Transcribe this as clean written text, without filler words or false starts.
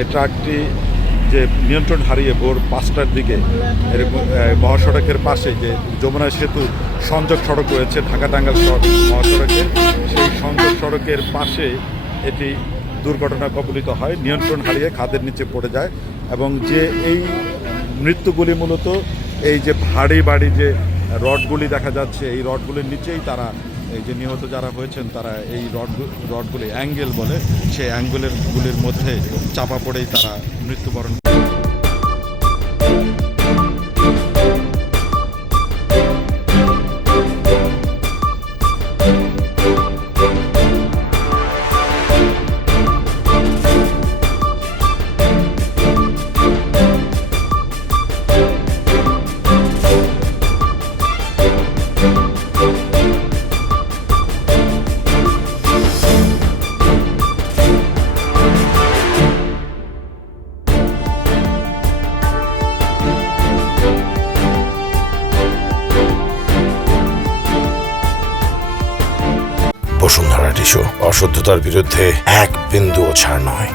এই ট্রাকটি যে নিয়ন্ত্রণ হারিয়ে ভোর 5টার দিকে এরকম মহাসড়কের পাশে যে যমুনা সেতু সংযোগ সড়ক রয়েছে ঢাকা টাঙ্গাইল মহাসড়কের, সেই সংযোগ সড়কের পাশে এটি দুর্ঘটনা কবলিত হয়, নিয়ন্ত্রণ হারিয়ে খাদের নিচে পড়ে যায়। এবং যে এই মৃত্যুগুলি মূলত এই যে ভারী ভারী যে রডগুলি দেখা যাচ্ছে, এই রডগুলির নিচেই তারা, এই যে নিহত যারা হয়েছেন তারা এই রডগুলি অ্যাঙ্গেল বলে, সেই অ্যাঙ্গেলেরগুলির মধ্যে চাপা পড়েই তারা মৃত্যুবরণ করে। বসুন্ধরা টিস্যু, অশুদ্ধতার বিরুদ্ধে এক বিন্দুও ছাড় নয়।